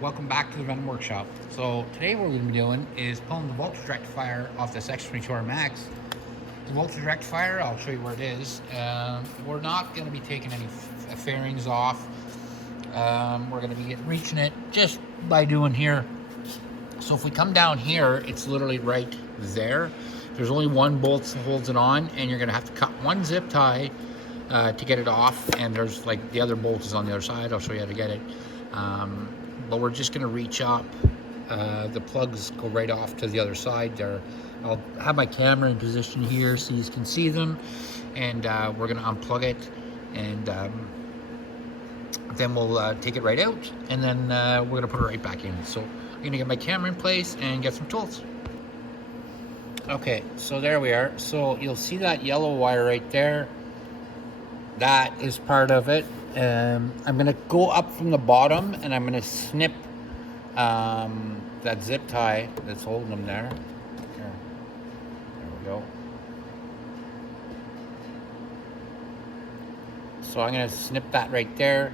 Welcome back to the Venom Workshop. So today what we're going to be doing is pulling the voltage rectifier off this X22R MAX. The voltage rectifier, I'll show you where it is. We're not going to be taking any fairings off. We're going to be reaching it just by doing here. So if we come down here, it's literally right there. There's only one bolt that holds it on, and you're going to have to cut one zip tie to get it off. And there's like the other bolt is on the other side. I'll show you how to get it. But we're just going to reach up. The plugs go right off to the other side there. I'll have my camera in position here so you can see them, and we're going to unplug it, and then we'll take it right out, and then we're going to put it right back in. So I'm going to get my camera in place and get some tools. Okay, so there we are. So you'll see that yellow wire right there. That is part of it. I'm going to go up from the bottom, and I'm going to snip that zip tie that's holding them there. There we go. So I'm going to snip that right there,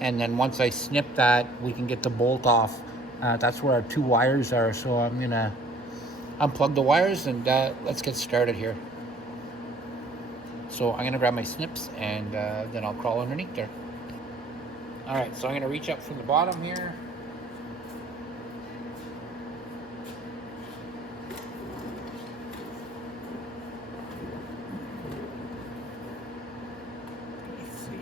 and then once I snip that, we can get the bolt off. That's where our two wires are, so I'm going to unplug the wires, and let's get started here. So I'm going to grab my snips, and then I'll crawl underneath there. Alright, so I'm going to reach up from the bottom here. Let's see.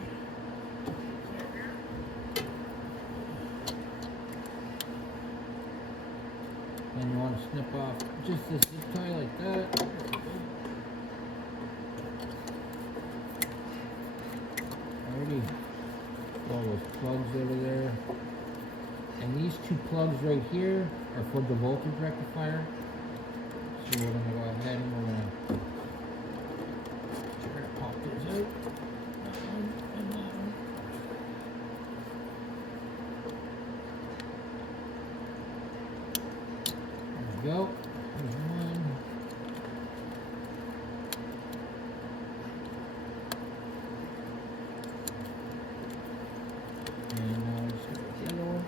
And you want to snip off just the zip tie like that. Already all those plugs over there. And these two plugs right here are for the voltage rectifier. So we're going to go ahead and we're going to pop those out. That one and that one. There we go. There's one. And now just get the other one.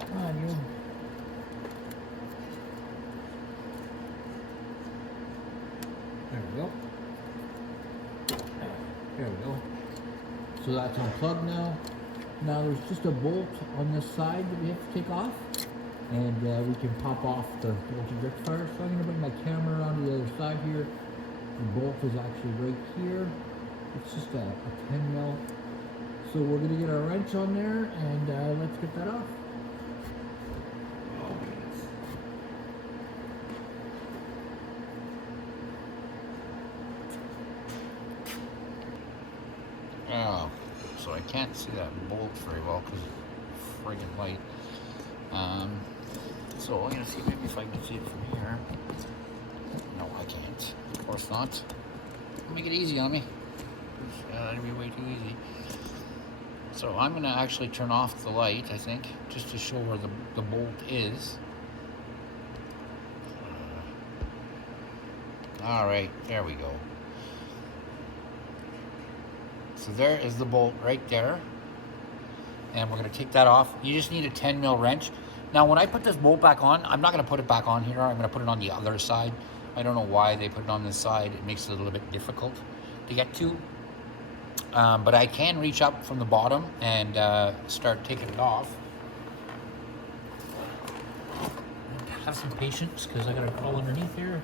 Come on, you. There we go. There we go. So that's unplugged now. Now there's just a bolt on this side that we have to take off, and we can pop off the voltage rectifier. So I'm going to bring my camera onto the other side here. The bolt is actually right here. It's just a 10 mil. So we're going to get our wrench on there, and let's get that off. Oh, so I can't see that bolt very well because it's friggin' light. So I'm gonna see maybe if I can see it from here. No, I can't. Of course not. Make it easy on me. That'd be way too easy. So I'm gonna actually turn off the light, I think, just to show where the bolt is. All right, there we go. So there is the bolt right there. And we're going to take that off. You just need a 10 mil wrench. Now when I put this bolt back on, I'm not going to put it back on here. I'm going to put it on the other side. I don't know why they put it on this side. It makes it a little bit difficult to get to. But I can reach up from the bottom and start taking it off. Have some patience because I got to crawl underneath here.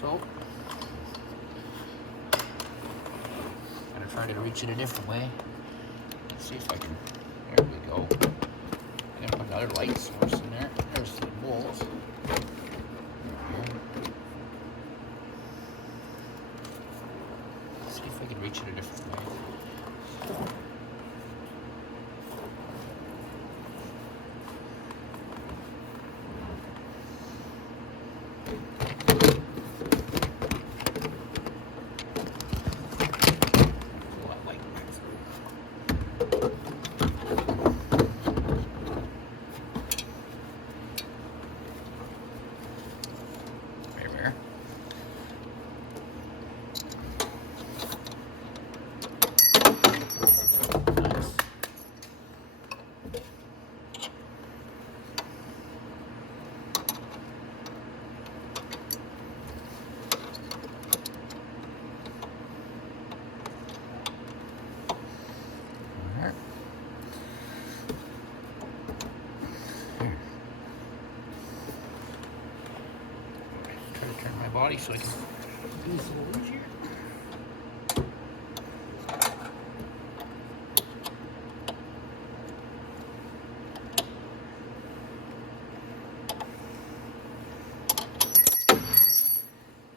So, I'm gonna try to reach it a different way. Let's see if I can. There we go. I'm gonna put another light source in there. There's the bolt. Let's see if I can reach it a different way. body so I can do this a little easier.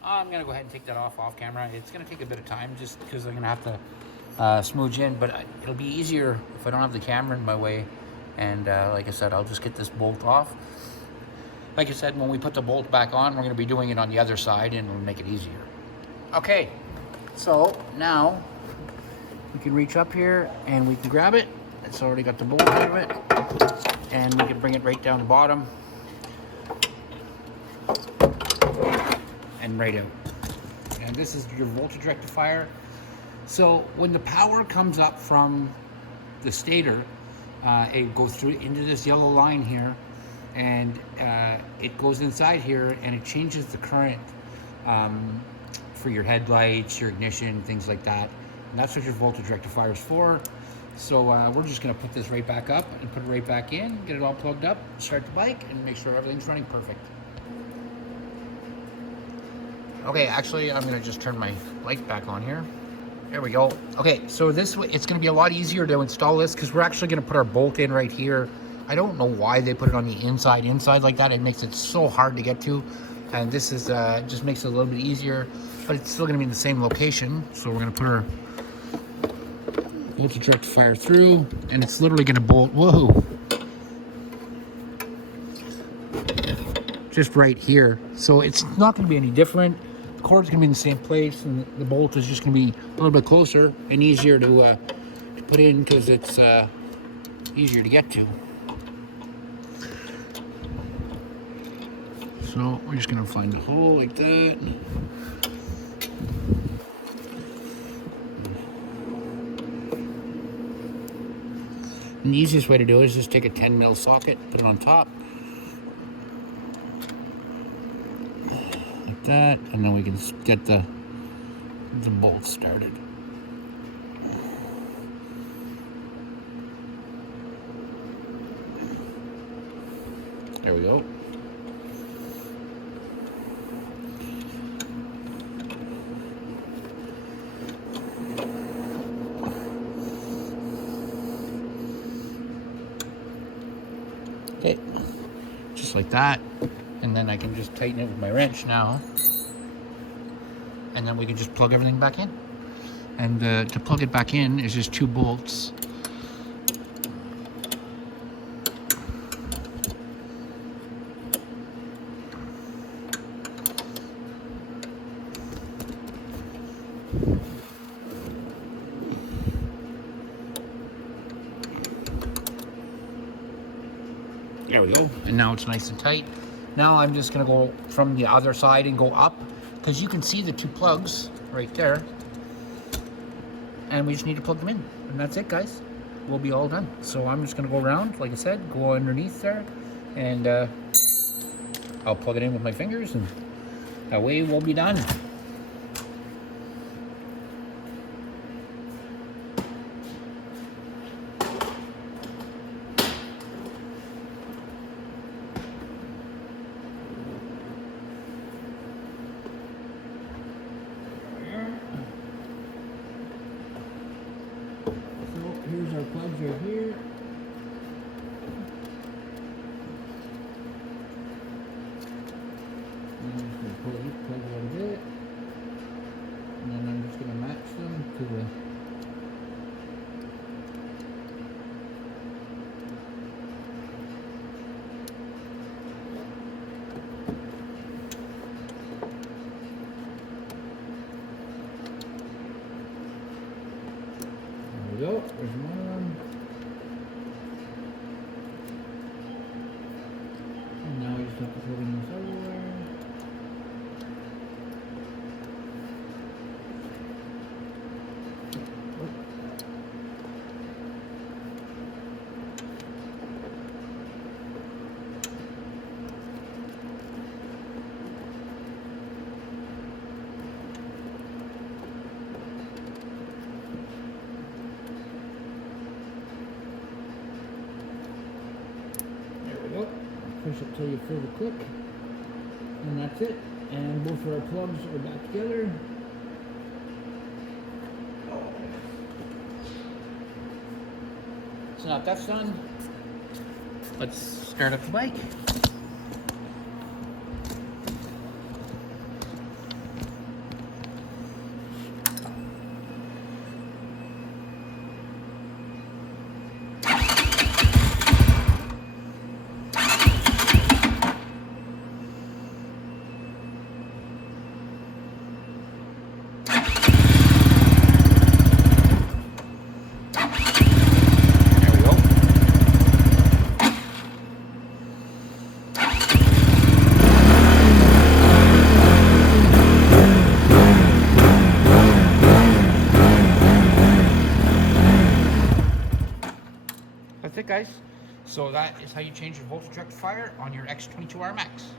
I'm gonna go ahead and take that off camera. It's gonna take a bit of time just because I'm gonna have to smooch in, but it'll be easier if I don't have the camera in my way. And like I said, I'll just get this bolt off. Like I said, when we put the bolt back on, we're gonna be doing it on the other side and it'll make it easier. Okay, so now we can reach up here and we can grab it. It's already got the bolt out of it. And we can bring it right down the bottom. And right out. And this is your voltage rectifier. So when the power comes up from the stator, it goes through into this yellow line here, and it goes inside here and it changes the current for your headlights, your ignition, things like that. And that's what your voltage rectifier is for. So we're just gonna put this right back up and put it right back in, get it all plugged up, start the bike, and make sure everything's running perfect. Okay, actually, I'm gonna just turn my light back on here. There we go. Okay, so this way, it's gonna be a lot easier to install this because we're actually gonna put our bolt in right here. I don't know why they put it on the inside like that. It makes it so hard to get to. And this is just makes it a little bit easier, but it's still gonna be in the same location. So we're gonna put our voltage rectifier through, and it's literally gonna bolt, whoa. Just right here. So it's not gonna be any different. The cord's gonna be in the same place, and the bolt is just gonna be a little bit closer and easier to put in because it's easier to get to. So we're just gonna find a hole like that. And the easiest way to do it is just take a 10mm socket, put it on top. Like that, and then we can get the bolt started. There we go. Okay, just like that. And then I can just tighten it with my wrench now. And then we can just plug everything back in. And to plug it back in is just 2 bolts. There we go. And now it's nice and tight. Now I'm just gonna go from the other side and go up, because you can see the 2 plugs right there. And we just need to plug them in. And that's it, guys. We'll be all done. So I'm just gonna go around, like I said, go underneath there, and I'll plug it in with my fingers, and that way we'll be done. Here's our plugs right here. And I'm just going to pull each plug out a bit. And then I'm just going to match them to the There we go, there's one. And now we just have to put in this everywhere. Push it till you feel the click, and that's it. And both of our plugs are back together. So now that's done, let's start up the bike. That's it, guys. So that is how you change your voltage rectifier on your X22R MAX.